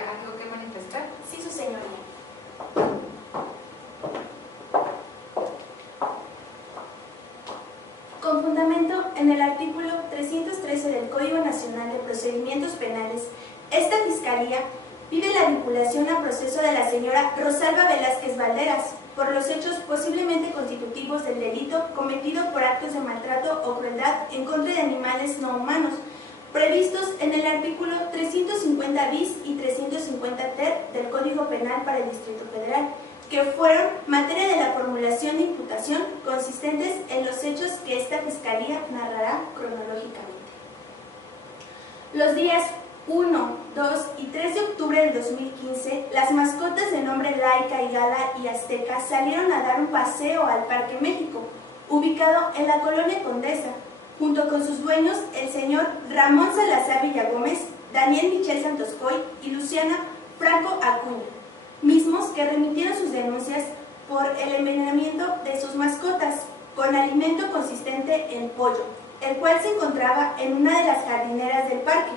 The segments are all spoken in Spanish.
algo que manifestar? Sí, su señoría. Con fundamento en el artículo 313 del Código Nacional de Procedimientos Penales, esta Fiscalía pide la vinculación a proceso de la señora Rosalba Velázquez Valderas por los hechos posiblemente constitutivos del delito cometido por actos de maltrato o crueldad en contra de animales no humanos, previstos en el artículo 350 bis y 350 ter del Código Penal para el Distrito Federal, que fueron materia de la formulación de imputación consistentes en los hechos que esta Fiscalía narrará cronológicamente. Los días 1, 2 y 3 de octubre del 2015, las mascotas de nombre Laika y Gala y Azteca salieron a dar un paseo al Parque México, ubicado en la colonia Condesa, junto con sus dueños, el señor Ramón Salazar Villagómez, Daniel Michel Santoscoy y Luciana Franco Acuña, mismos que remitieron sus denuncias por el envenenamiento de sus mascotas con alimento consistente en pollo, el cual se encontraba en una de las jardineras del parque,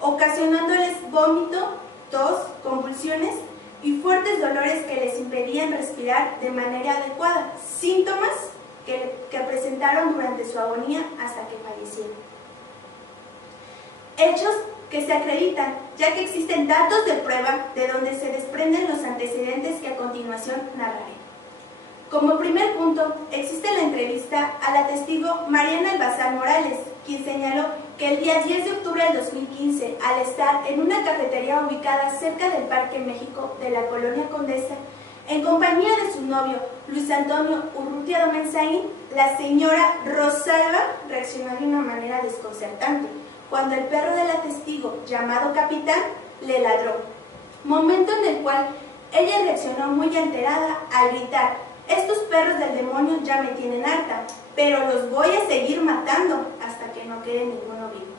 ocasionándoles vómito, tos, convulsiones y fuertes dolores que les impedían respirar de manera adecuada, síntomas que presentaron durante su agonía hasta que fallecieron. Hechos que se acreditan, ya que existen datos de prueba de donde se desprenden los antecedentes que a continuación narraré. Como primer punto, existe la entrevista a la testigo Mariana Albazar Morales, quien señaló que el día 10 de octubre del 2015, al estar en una cafetería ubicada cerca del Parque México de la colonia Condesa, en compañía de su novio Luis Antonio Urrutia Domenzain, la señora Rosalba reaccionó de una manera desconcertante cuando el perro de la testigo, llamado Capitán, le ladró, momento en el cual ella reaccionó muy alterada al gritar: "Estos perros del demonio ya me tienen harta, pero los voy a seguir matando hasta que no quede ninguno vivo".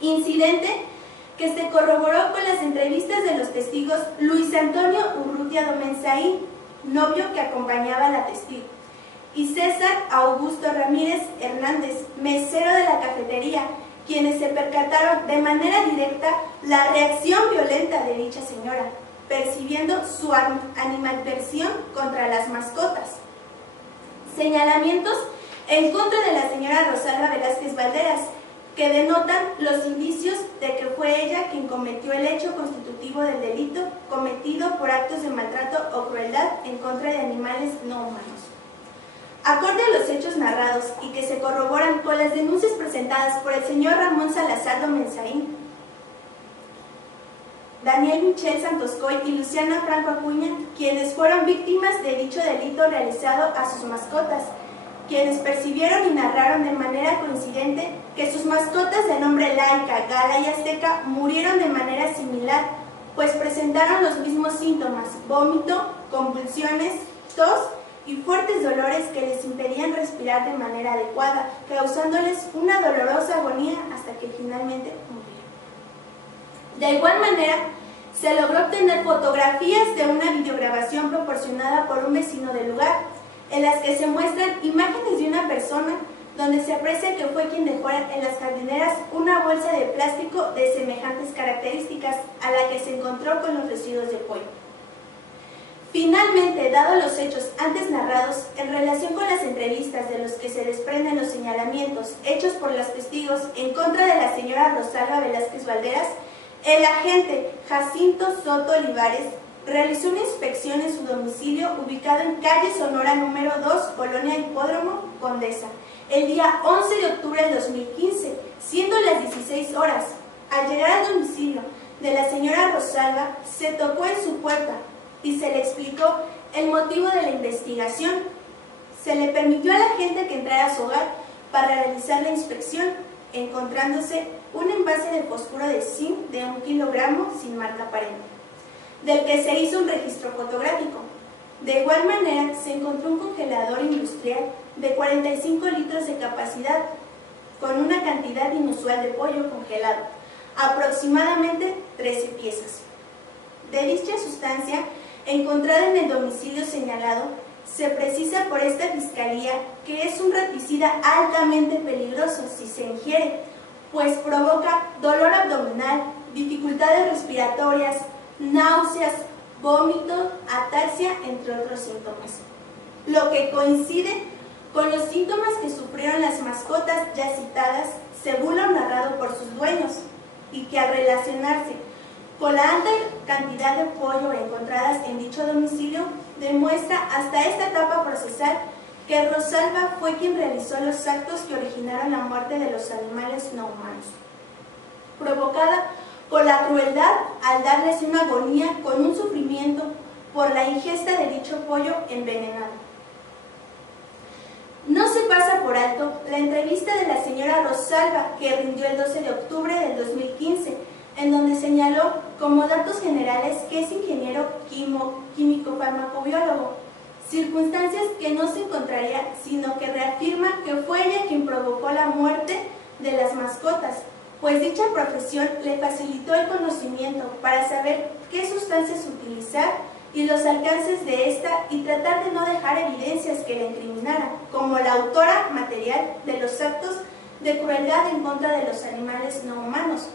Incidente que se corroboró con las entrevistas de los testigos Luis Antonio Urrutia Domenzain, novio que acompañaba a la testigo, y César Augusto Ramírez Hernández, mesero de la cafetería, quienes se percataron de manera directa la reacción violenta de dicha señora, percibiendo su animadversión contra las mascotas. Señalamientos en contra de la señora Rosalba Velázquez Valderas, que denotan los indicios de que fue ella quien cometió el hecho constitutivo del delito cometido por actos de maltrato o crueldad en contra de animales no humanos. Acorde a los hechos narrados y que se corroboran con las denuncias presentadas por el señor Ramón Salazar Domenzain, Daniel Michel Santoscoy y Luciana Franco Acuña, quienes fueron víctimas de dicho delito realizado a sus mascotas, quienes percibieron y narraron de manera coincidente que sus mascotas de nombre Laika, Gala y Azteca murieron de manera similar, pues presentaron los mismos síntomas: vómito, convulsiones, tos y fuertes dolores que les impedían respirar de manera adecuada, causándoles una dolorosa agonía hasta que finalmente murieron. De igual manera, se logró obtener fotografías de una videograbación proporcionada por un vecino del lugar, en las que se muestran imágenes de una persona donde se aprecia que fue quien dejó en las jardineras una bolsa de plástico de semejantes características a la que se encontró con los residuos de pollo. Finalmente, dados los hechos antes narrados, en relación con las entrevistas de los que se desprenden los señalamientos hechos por los testigos en contra de la señora Rosalba Velázquez Valderas, el agente Jacinto Soto Olivares realizó una inspección en su domicilio ubicado en calle Sonora número 2, Colonia Hipódromo, Condesa, el día 11 de octubre del 2015, siendo las 16 horas. Al llegar al domicilio de la señora Rosalba, se tocó en su puerta y se le explicó el motivo de la investigación. Se le permitió a la gente que entrara a su hogar para realizar la inspección, encontrándose un envase de fósforo de zinc de 1 kilogramo sin marca aparente, del que se hizo un registro fotográfico. De igual manera, se encontró un congelador industrial de 45 litros de capacidad, con una cantidad inusual de pollo congelado, aproximadamente 13 piezas. De dicha sustancia, encontrada en el domicilio señalado, se precisa por esta Fiscalía que es un raticida altamente peligroso si se ingiere, pues provoca dolor abdominal, dificultad dificultades respiratorias, náuseas, vómito, ataxia, entre otros síntomas, lo que coincide con los síntomas que sufrieron las mascotas ya citadas, según lo narrado por sus dueños, y que al relacionarse con la alta cantidad de pollo encontradas en dicho domicilio, demuestra hasta esta etapa procesal que Rosalba fue quien realizó los actos que originaron la muerte de los animales no humanos, provocada por la crueldad al darles una agonía con un sufrimiento por la ingesta de dicho pollo envenenado. No se pasa por alto la entrevista de la señora Rosalba que rindió el 12 de octubre del 2015, en donde señaló como datos generales que es ingeniero químico farmacobiólogo, circunstancias que no se encontraría, sino que reafirma que fue ella quien provocó la muerte de las mascotas, pues dicha profesión le facilitó el conocimiento para saber qué sustancias utilizar y los alcances de esta y tratar de no dejar evidencias que la incriminaran, como la autora material de los actos de crueldad en contra de los animales no humanos,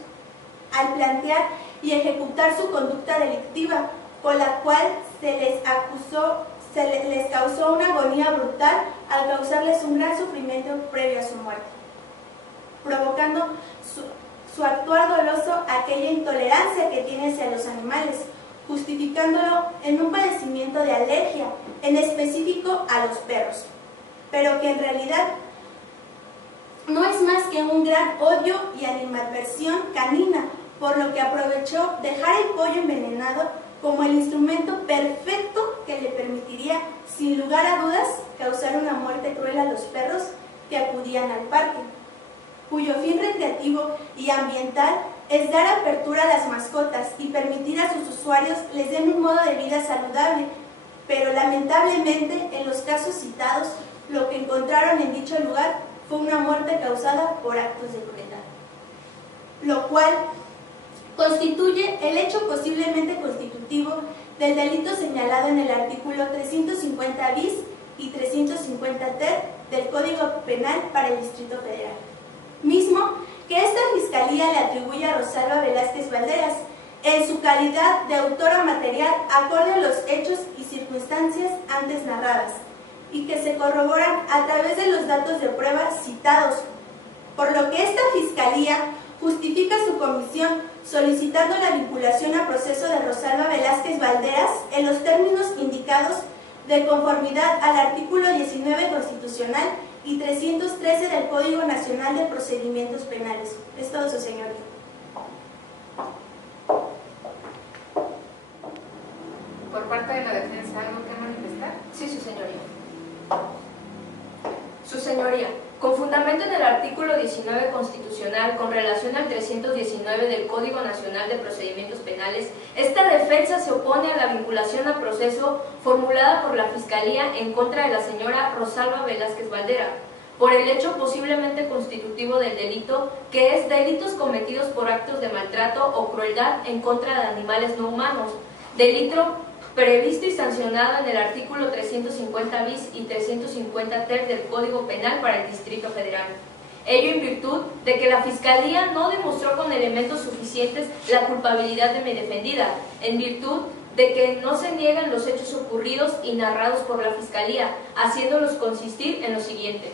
al plantear y ejecutar su conducta delictiva, con la cual les causó una agonía brutal al causarles un gran sufrimiento previo a su muerte, provocando su actuar doloso aquella intolerancia que tiene hacia los animales, justificándolo en un padecimiento de alergia, en específico a los perros, pero que en realidad no es más que un gran odio y animadversión canina, por lo que aprovechó dejar el pollo envenenado como el instrumento perfecto que le permitiría, sin lugar a dudas, causar una muerte cruel a los perros que acudían al parque, cuyo fin recreativo y ambiental es dar apertura a las mascotas y permitir a sus usuarios les den un modo de vida saludable, pero lamentablemente en los casos citados lo que encontraron en dicho lugar fue una muerte causada por actos de crueldad, lo cual constituye el hecho posiblemente constitutivo del delito señalado en el artículo 350 bis y 350 ter del Código Penal para el Distrito Federal, mismo que esta Fiscalía le atribuye a Rosalba Velázquez Valderas en su calidad de autora material acorde a los hechos y circunstancias antes narradas y que se corroboran a través de los datos de prueba citados, por lo que esta Fiscalía justifica su comisión solicitando la vinculación a proceso de Rosalba Velázquez Valderas en los términos indicados de conformidad al artículo 19 constitucional y 313 del Código Nacional de Procedimientos Penales. Es todo, su señoría. Por parte de la defensa, ¿algo que manifestar? Sí, su señoría. Su señoría, con fundamento en el artículo 19 constitucional con relación al 319 del Código Nacional de Procedimientos Penales, esta defensa se opone a la vinculación a proceso formulada por la Fiscalía en contra de la señora Rosalba Velázquez Valderas, por el hecho posiblemente constitutivo del delito, que es delitos cometidos por actos de maltrato o crueldad en contra de animales no humanos, delito previsto y sancionado en el artículo 350 bis y 350 ter del Código Penal para el Distrito Federal. Ello en virtud de que la Fiscalía no demostró con elementos suficientes la culpabilidad de mi defendida, en virtud de que no se niegan los hechos ocurridos y narrados por la Fiscalía, haciéndolos consistir en los siguientes: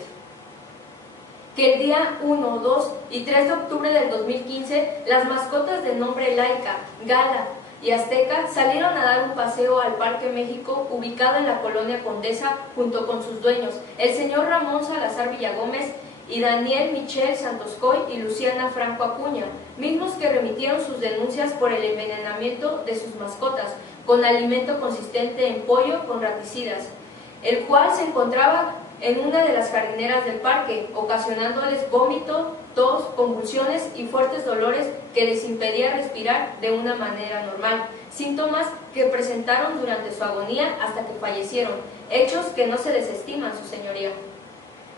que el día 1, 2 y 3 de octubre del 2015, las mascotas de nombre Laika, Gala y Azteca salieron a dar un paseo al Parque México, ubicado en la colonia Condesa, junto con sus dueños, el señor Ramón Salazar Villagómez y Daniel Michel Santoscoy y Luciana Franco Acuña, mismos que remitieron sus denuncias por el envenenamiento de sus mascotas con alimento consistente en pollo con raticidas, el cual se encontraba en una de las jardineras del parque, ocasionándoles vómito, tos, convulsiones y fuertes dolores que les impedía respirar de una manera normal, síntomas que presentaron durante su agonía hasta que fallecieron, hechos que no se desestiman, su señoría.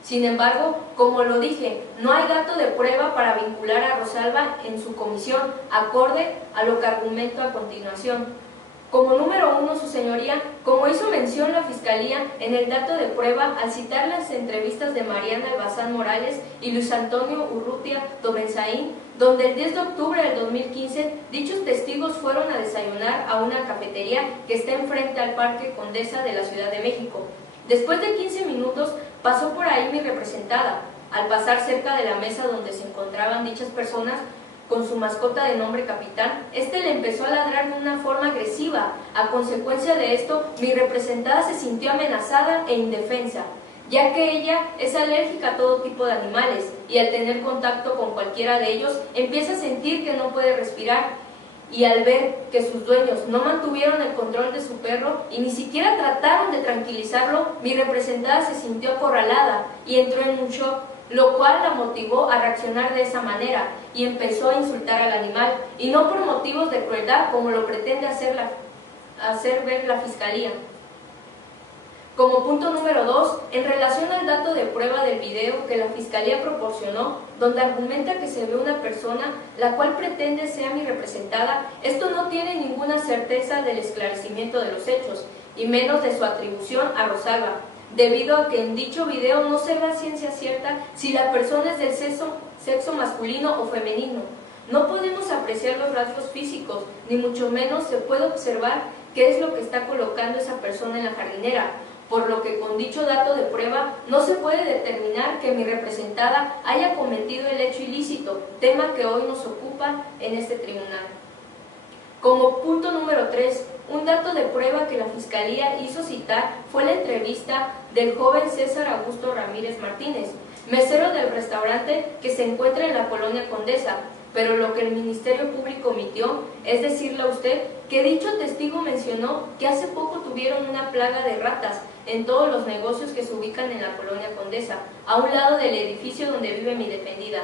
Sin embargo, como lo dije, no hay dato de prueba para vincular a Rosalba en su comisión, acorde a lo que argumento a continuación. Como número 1, su señoría, como hizo mención la Fiscalía en el dato de prueba al citar las entrevistas de Mariana Albazán Morales y Luis Antonio Urrutia Dobenzaín, donde el 10 de octubre del 2015 dichos testigos fueron a desayunar a una cafetería que está enfrente al Parque Condesa de la Ciudad de México. Después de 15 minutos pasó por ahí mi representada. Al pasar cerca de la mesa donde se encontraban dichas personas con su mascota de nombre Capitán, este le empezó a ladrar de una forma agresiva. A consecuencia de esto, mi representada se sintió amenazada e indefensa, ya que ella es alérgica a todo tipo de animales y al tener contacto con cualquiera de ellos empieza a sentir que no puede respirar, y al ver que sus dueños no mantuvieron el control de su perro y ni siquiera trataron de tranquilizarlo, mi representada se sintió acorralada y entró en un shock, lo cual la motivó a reaccionar de esa manera y empezó a insultar al animal, y no por motivos de crueldad como lo pretende hacer ver la Fiscalía. Como punto número 2, en relación al dato de prueba del video que la Fiscalía proporcionó, donde argumenta que se ve una persona la cual pretende sea mi representada, esto no tiene ninguna certeza del esclarecimiento de los hechos, y menos de su atribución a Rosalba, debido a que en dicho video no se da ciencia cierta si la persona es del sexo masculino o femenino. No podemos apreciar los rasgos físicos, ni mucho menos se puede observar qué es lo que está colocando esa persona en la jardinera, por lo que con dicho dato de prueba no se puede determinar que mi representada haya cometido el hecho ilícito, tema que hoy nos ocupa en este tribunal. Como punto número 3, un dato de prueba que la Fiscalía hizo citar fue la entrevista del joven César Augusto Ramírez Martínez, mesero del restaurante que se encuentra en la colonia Condesa, pero lo que el Ministerio Público omitió es decirle a usted que dicho testigo mencionó que hace poco tuvieron una plaga de ratas en todos los negocios que se ubican en la colonia Condesa, a un lado del edificio donde vive mi defendida,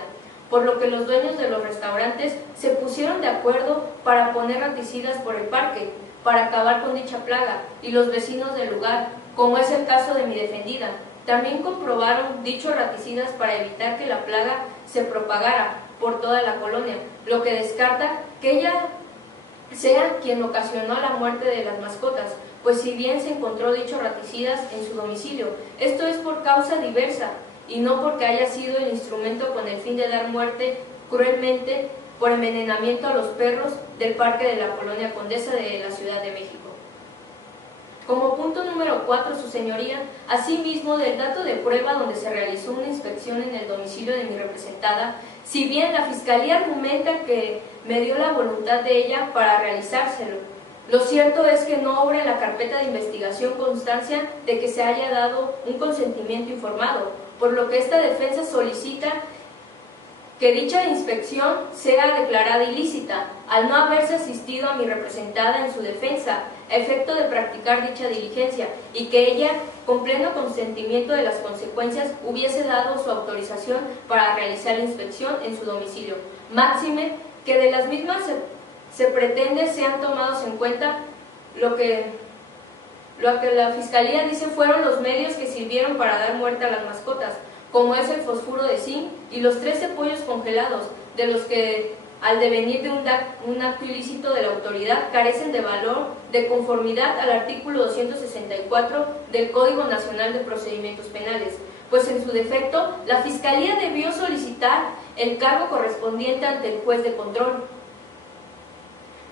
por lo que los dueños de los restaurantes se pusieron de acuerdo para poner raticidas por el parque, para acabar con dicha plaga, y los vecinos del lugar, como es el caso de mi defendida, también comprobaron dichos raticidas para evitar que la plaga se propagara por toda la colonia, lo que descarta que ella sea quien ocasionó la muerte de las mascotas, pues si bien se encontró dichos raticidas en su domicilio, esto es por causa diversa y no porque haya sido el instrumento con el fin de dar muerte cruelmente por envenenamiento a los perros del parque de la colonia Condesa de la Ciudad de México. Como punto número 4, su señoría, asimismo del dato de prueba donde se realizó una inspección en el domicilio de mi representada, si bien la Fiscalía argumenta que me dio la voluntad de ella para realizárselo, lo cierto es que no obra en la carpeta de investigación constancia de que se haya dado un consentimiento informado, por lo que esta defensa solicita que dicha inspección sea declarada ilícita, al no haberse asistido a mi representada en su defensa, a efecto de practicar dicha diligencia, y que ella, con pleno consentimiento de las consecuencias, hubiese dado su autorización para realizar la inspección en su domicilio. Máxime que de las mismas se pretende sean tomados en cuenta lo que la Fiscalía dice fueron los medios que sirvieron para dar muerte a las mascotas, como es el fosfuro de zinc y los 13 pollos congelados, de los que al devenir de un acto ilícito de la autoridad carecen de valor de conformidad al artículo 264 del Código Nacional de Procedimientos Penales, pues en su defecto la Fiscalía debió solicitar el cargo correspondiente ante el juez de control.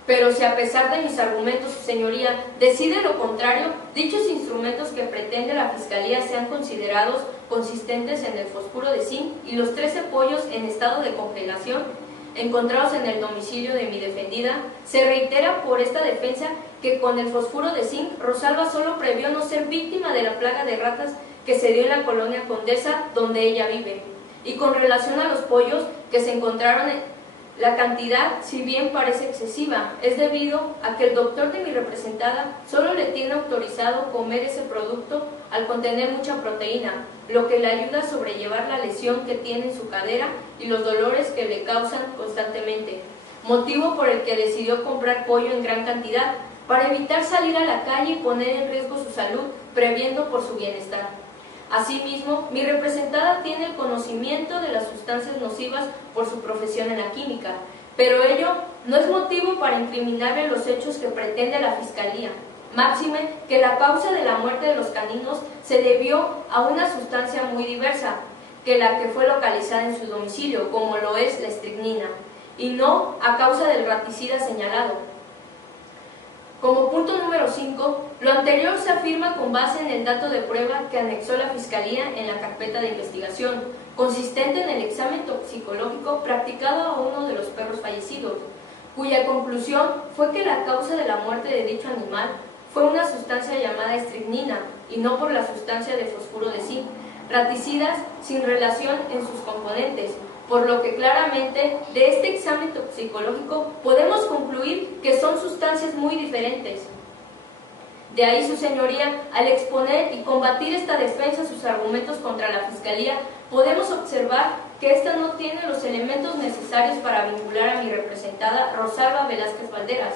Pero si a pesar de mis argumentos, su señoría decide lo contrario, dichos instrumentos que pretende la Fiscalía sean considerados consistentes en el fosfuro de zinc y los 13 pollos en estado de congelación encontrados en el domicilio de mi defendida, se reitera por esta defensa que con el fosfuro de zinc, Rosalba solo previó no ser víctima de la plaga de ratas que se dio en la colonia Condesa, donde ella vive. Y con relación a los pollos que se encontraron la cantidad, si bien parece excesiva, es debido a que el doctor de mi representada solo le tiene autorizado comer ese producto al contener mucha proteína, lo que le ayuda a sobrellevar la lesión que tiene en su cadera y los dolores que le causan constantemente, motivo por el que decidió comprar pollo en gran cantidad para evitar salir a la calle y poner en riesgo su salud, previendo por su bienestar. Asimismo, mi representada tiene el conocimiento de las sustancias nocivas por su profesión en la química, pero ello no es motivo para incriminarle los hechos que pretende la Fiscalía. Máxime que la causa de la muerte de los caninos se debió a una sustancia muy diversa que la que fue localizada en su domicilio, como lo es la estricnina. y no a causa del raticida señalado. Como punto número 5, lo anterior se afirma con base en el dato de prueba que anexó la Fiscalía en la carpeta de investigación, consistente en el examen toxicológico practicado a uno de los perros fallecidos, cuya conclusión fue que la causa de la muerte de dicho animal fue una sustancia llamada estricnina y no por la sustancia de fosfuro de zinc, raticidas sin relación en sus componentes, por lo que claramente de este examen toxicológico podemos concluir que son sustancias muy diferentes. De ahí, su señoría, al exponer y combatir esta defensa sus argumentos contra la Fiscalía, podemos observar que ésta no tiene los elementos necesarios para vincular a mi representada Rosalba Velázquez Valderas,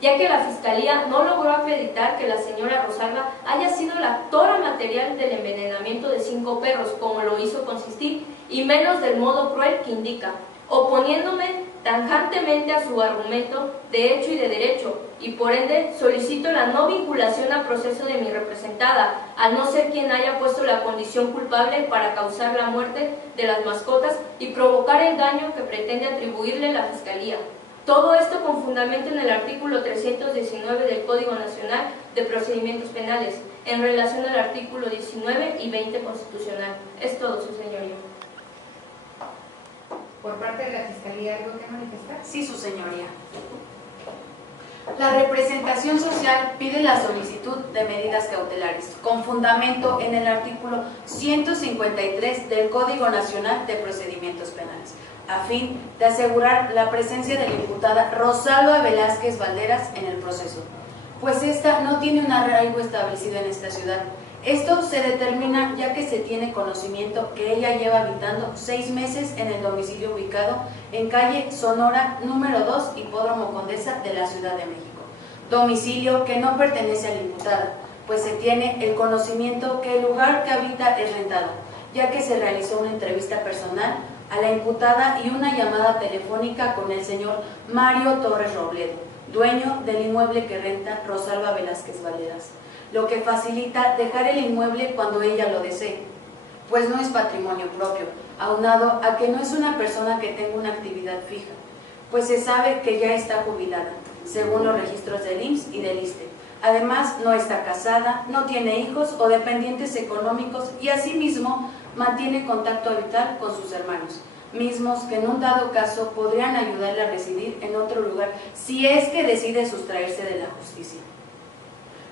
ya que la Fiscalía no logró acreditar que la señora Rosalba haya sido la actora material del envenenamiento de 5 perros, como lo hizo consistir, y menos del modo cruel que indica, oponiéndome tajantemente a su argumento de hecho y de derecho, y por ende solicito la no vinculación a proceso de mi representada, al no ser quien haya puesto la condición culpable para causar la muerte de las mascotas y provocar el daño que pretende atribuirle la Fiscalía. Todo esto con fundamento en el artículo 319 del Código Nacional de Procedimientos Penales, en relación al artículo 19 y 20 constitucional. Es todo, su señoría. Por parte de la Fiscalía, ¿algo que manifestar? Sí, su señoría. La representación social pide la solicitud de medidas cautelares, con fundamento en el artículo 153 del Código Nacional de Procedimientos Penales, a fin de asegurar la presencia de la imputada Rosalba Velázquez Valderas en el proceso, pues ésta no tiene un arraigo establecido en esta ciudad. Esto se determina ya que se tiene conocimiento que ella lleva habitando 6 meses en el domicilio ubicado en calle Sonora número 2, Hipódromo Condesa de la Ciudad de México, domicilio que no pertenece a la imputada, pues se tiene el conocimiento que el lugar que habita es rentado, ya que se realizó una entrevista personal a la imputada y una llamada telefónica con el señor Mario Torres Robledo, dueño del inmueble que renta Rosalba Velázquez Valderas, lo que facilita dejar el inmueble cuando ella lo desee, pues no es patrimonio propio, aunado a que no es una persona que tenga una actividad fija, pues se sabe que ya está jubilada, según los registros del IMSS y del ISSSTE. Además, no está casada, no tiene hijos o dependientes económicos y asimismo mantiene contacto habitual con sus hermanos, mismos que en un dado caso podrían ayudarle a residir en otro lugar si es que decide sustraerse de la justicia.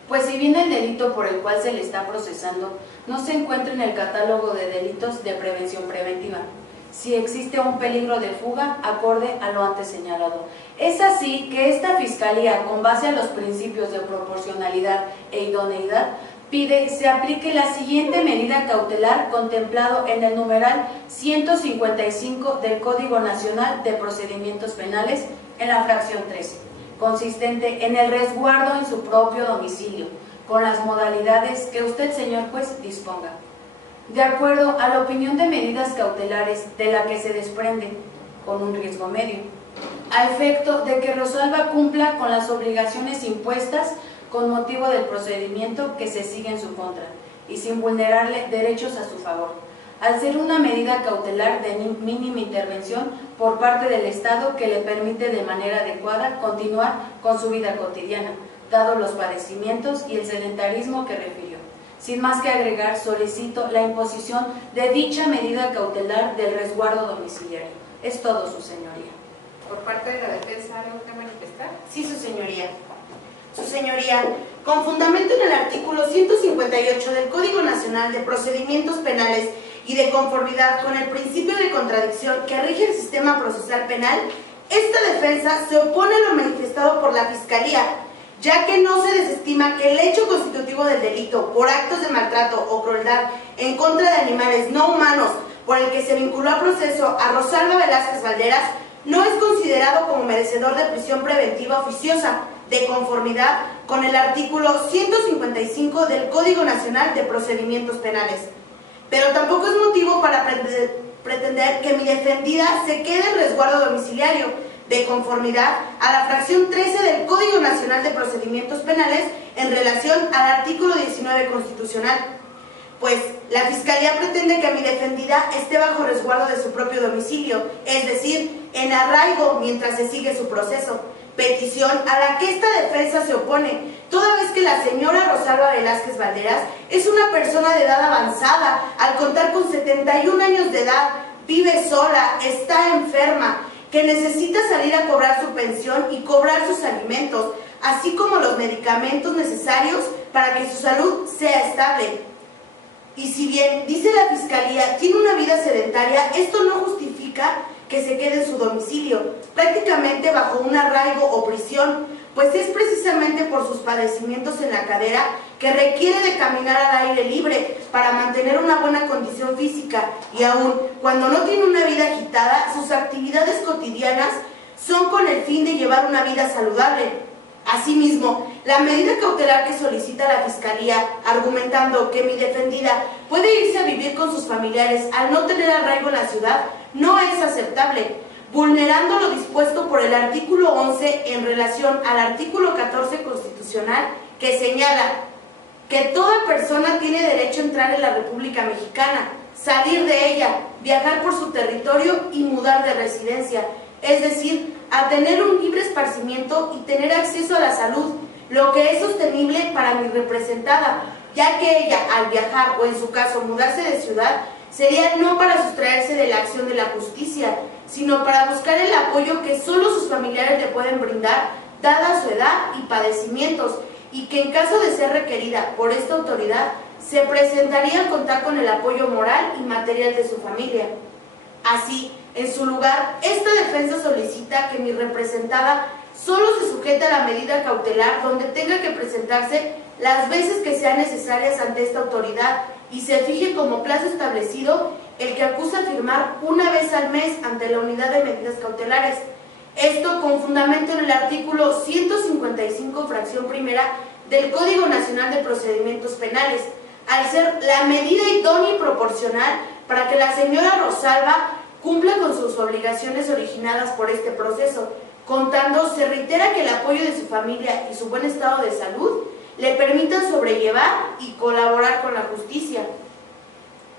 Pues si bien el delito por el cual se le está procesando no se encuentra en el catálogo de delitos de prevención preventiva, si existe un peligro de fuga acorde a lo antes señalado. Es así que esta Fiscalía, con base a los principios de proporcionalidad e idoneidad, pide se aplique la siguiente medida cautelar contemplado en el numeral 155 del Código Nacional de Procedimientos Penales en la fracción 13, consistente en el resguardo en su propio domicilio, con las modalidades que usted, señor juez, disponga. De acuerdo a la opinión de medidas cautelares de la que se desprende, con un riesgo medio, a efecto de que Rosalba cumpla con las obligaciones impuestas con motivo del procedimiento que se sigue en su contra y sin vulnerarle derechos a su favor, al ser una medida cautelar de mínima intervención por parte del Estado que le permite de manera adecuada continuar con su vida cotidiana, dado los padecimientos y el sedentarismo que refirió. Sin más que agregar, solicito la imposición de dicha medida cautelar del resguardo domiciliario. Es todo, su señoría. Por parte de la defensa, ¿algo que manifestar? Sí, su señoría. Su señoría, con fundamento en el artículo 158 del Código Nacional de Procedimientos Penales y de conformidad con el principio de contradicción que rige el sistema procesal penal, esta defensa se opone a lo manifestado por la Fiscalía, ya que no se desestima que el hecho constitutivo del delito por actos de maltrato o crueldad en contra de animales no humanos por el que se vinculó a proceso a Rosalba Velázquez Valderas no es considerado como merecedor de prisión preventiva oficiosa, de conformidad con el artículo 155 del Código Nacional de Procedimientos Penales. Pero tampoco es motivo para pretender que mi defendida se quede en resguardo domiciliario, de conformidad a la fracción 13 del Código Nacional de Procedimientos Penales en relación al artículo 19 constitucional, Pues la Fiscalía pretende que mi defendida esté bajo resguardo de su propio domicilio, es decir, en arraigo mientras se sigue su proceso, petición a la que esta defensa se opone, toda vez que la señora Rosalba Velázquez Valderas es una persona de edad avanzada, al contar con 71 años de edad, vive sola, está enferma, que necesita salir a cobrar su pensión y cobrar sus alimentos, así como los medicamentos necesarios para que su salud sea estable. Y si bien, dice la Fiscalía, tiene una vida sedentaria, esto no justifica que se quede en su domicilio, prácticamente bajo un arraigo o prisión, pues es precisamente por sus padecimientos en la cadera que requiere de caminar al aire libre para mantener una buena condición física, y aún cuando no tiene una vida agitada, sus actividades cotidianas son con el fin de llevar una vida saludable. Asimismo, la medida cautelar que solicita la Fiscalía, argumentando que mi defendida puede irse a vivir con sus familiares al no tener arraigo en la ciudad, no es aceptable, vulnerando lo dispuesto por el artículo 11 en relación al artículo 14 constitucional, que señala que toda persona tiene derecho a entrar en la República Mexicana, salir de ella, viajar por su territorio y mudar de residencia, es decir, a tener un libre esparcimiento y tener acceso a la salud, lo que es sostenible para mi representada, ya que ella, al viajar o en su caso mudarse de ciudad, sería no para sustraerse de la acción de la justicia, sino para buscar el apoyo que solo sus familiares le pueden brindar, dada su edad y padecimientos, y que en caso de ser requerida por esta autoridad, se presentaría a contar con el apoyo moral y material de su familia. Así, en su lugar, esta defensa solicita que mi representada solo se sujete a la medida cautelar donde tenga que presentarse las veces que sean necesarias ante esta autoridad y se fije como plazo establecido el que acusa firmar una vez al mes ante la unidad de medidas cautelares. Esto con fundamento en el artículo 155, fracción primera del Código Nacional de Procedimientos Penales, al ser la medida idónea y proporcional para que la señora Rosalba cumpla con sus obligaciones originadas por este proceso, contando, se reitera que el apoyo de su familia y su buen estado de salud le permitan sobrellevar y colaborar con la justicia.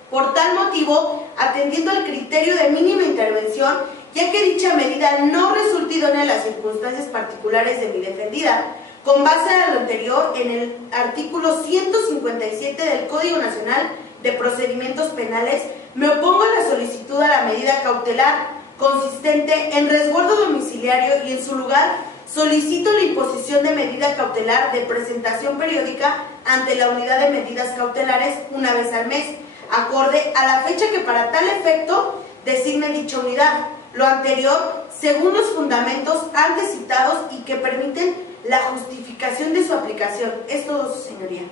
Por tal motivo, atendiendo al criterio de mínima intervención, ya que dicha medida no resulta idónea en las circunstancias particulares de mi defendida, con base a lo anterior en el artículo 157 del Código Nacional de Procedimientos Penales, me opongo a la solicitud a la medida cautelar consistente en resguardo domiciliario y en su lugar solicito la imposición de medida cautelar de presentación periódica ante la unidad de medidas cautelares una vez al mes, acorde a la fecha que para tal efecto designe dicha unidad. Lo anterior, según los fundamentos antes citados y que permiten la justificación de su aplicación. Es todo, su señoría.